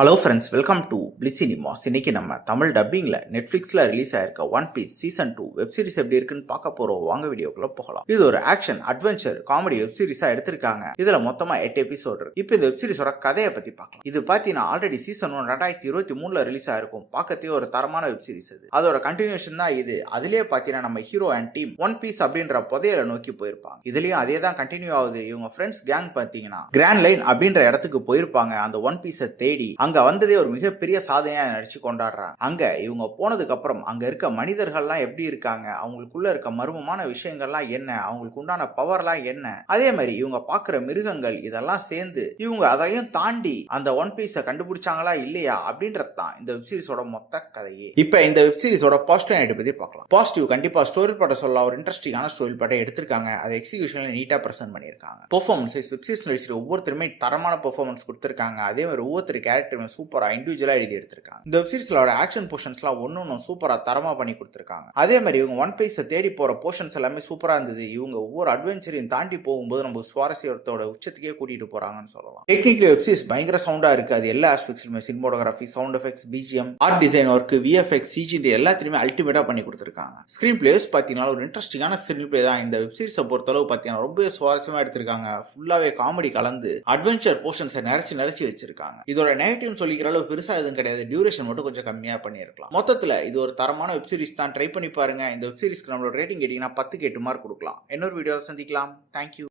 Hello friends, welcome to Bliss Cinemas. இன்னைக்கு நம்ம தமிழ் டப்பிங்ல நெட்ஃபிளிக்ஸ்ல ரிலீஸ் ஆயிருக்க one piece season 2 web series எப்படி இருக்குன்னு பார்க்க போறோம். வாங்க வீடியோக்குள்ள போகலாம். இது ஒரு ஆக்ஷன் அட்வென்ச்சர் காமெடி வெப் சீரிஸா எடுத்திருக்காங்க. இதுல மொத்தமா 8 எபிசோட் இருக்கு. இப்போ இந்த வெப் சீரிஸோட கதையை பத்தி பார்க்கலாம். இது பாத்தீங்கன்னா ஆல்ரெடி சீசன் 1 2023 ரிலீஸ் ஆயிருக்கும். பார்க்கறதே ஒரு தரமான வெப் சீரிஸ். அதோட கண்டினியூஷன் தான் இது. அதுலயே பாத்தீங்கன்னா நம்ம hero and team One Piece அப்படின்ற புதையலை நோக்கி போயிருப்பாங்க. இதுலயும் அதே தான் கண்டினியூ ஆகுது. இவங்க ஃப்ரெண்ட்ஸ் கேங் பாத்தீங்கன்னா கிராண்ட் லைன் அப்படின்ற இடத்துக்கு போயிருப்பாங்க. அந்த ஒன் பீஸை தேடி அங்க வந்ததே ஒரு மிகப்பெரிய சாதனையா நினைச்சு கொண்டாடுறாங்க. அங்க இவங்க போனதுக்கு அப்புறம் அங்க இருக்க மனிதர்கள்லாம் எப்படி இருக்காங்க, அவங்களுக்குள்ள இருக்க மர்மமான விஷயங்கள்லாம் என்ன, அவங்களுக்கு உண்டான பவர்லாம் என்ன, அதே மாதிரி இவங்க பாக்குற மிருகங்கள் இதெல்லாம் சேர்ந்து இவங்க அதையும் தாண்டி அந்த ஒன் பீஸை கண்டுபிடிச்சாங்களா இல்லையா அப்படின்றது தான் இந்த வெப் சீரிஸோட மொத்த கதையே. இப்ப இந்த வெப் சீரிஸோட பாசிட்டிவ் நைட் பத்தி பார்க்கலாம். பாசிட்டிவ் கண்டிப்பா ஸ்டோரி பாட்ட சொல்ல ஒரு இன்ட்ரெஸ்டிங்கான ஸ்டோரி பாட்டை எடுத்திருக்காங்க. அதை எக்ஸிகியூஷன்ல நீட்டா பிரசன்ட் பண்ணிருக்காங்க. பெர்ஃபார்மன்ஸ் வெப் சீரிஸ் நடிச்சிருக்க ஒவ்வொருத்தருமே தரமான பெர்ஃபார்மன்ஸ் கொடுத்திருக்காங்க. அதே மாதிரி ஒவ்வொருத்தர் கேரக்டருமே சூப்பரா இண்டிவிஜுவலா எழுதி எடுத்திருக்காங்க. இந்த வெப் சீரிஸ்ல ஆக்ஷன் போர்ஷன்ஸ்லாம் ஒன்னொன்னு சூப்பரா தரமா பண்ணி கொடுத்திருக்காங்க. அதே மாதிரி இவங்க ஒன் பீஸை தேடி போற போர்ஷன்ஸ் எல்லாமே சூப்பரா இருந்தது. இவங்க ஒவ்வொரு அட்வென்ச்சரையும் தாண்டி போகும்போது நம்ம சுவாரஸ்யத்தோட உச்சத்துக்கே கூட்டிட்டு போறாங்கன்னு சொல்லலாம். டெக்னிக்கலி வெப் சீரிஸ் பயங்கர சவுண்டா இருக்கு. அது எல்லா ஆஸ்பெக்ட்ஸ்லயுமே cinematography, sound effects, BGM, art design work, VFX, CG எல்லாத்தையுமே அல்டிமேட்டா பண்ணி கொடுத்திருக்காங்க. ஸ்கிரீன் பிளேஸ் பாத்தீங்கன்னா ஒரு இன்ட்ரெஸ்டிங்கான ஸ்கிரீன் பிளே தான். இந்த வெப் சீரிஸை பொறுத்தளவு பாத்தீங்கன்னா ரொம்ப சுவாரஸ்யமா எடுத்திருக்காங்க. ஃபுல்லாவே காமெடி கலந்து அட்வென்ச்சர் போர்ஷன்ஸை நிறைச்சு வச்சிருக்காங்க. இதோட நெகட்டிவ் சொல்லிக்கிற அளவு பெருசா எதுவும் கிடையாது. டியூரேஷன் மட்டும் கொஞ்சம் கம்மியா பண்ணிருக்கலாம். மொத்தத்துல இது ஒரு தரமான வெப் சீரிஸ் தான். ட்ரை பண்ணி பாருங்க. இந்த வெப் சீரிஸ்க்கு நம்மளோட ரேட்டிங் கேட்டீங்கன்னா 10க்கு 8 மார்க் கொடுக்கலாம். இன்னொரு வீடியோல சந்திக்கலாம். தேங்க்யூ.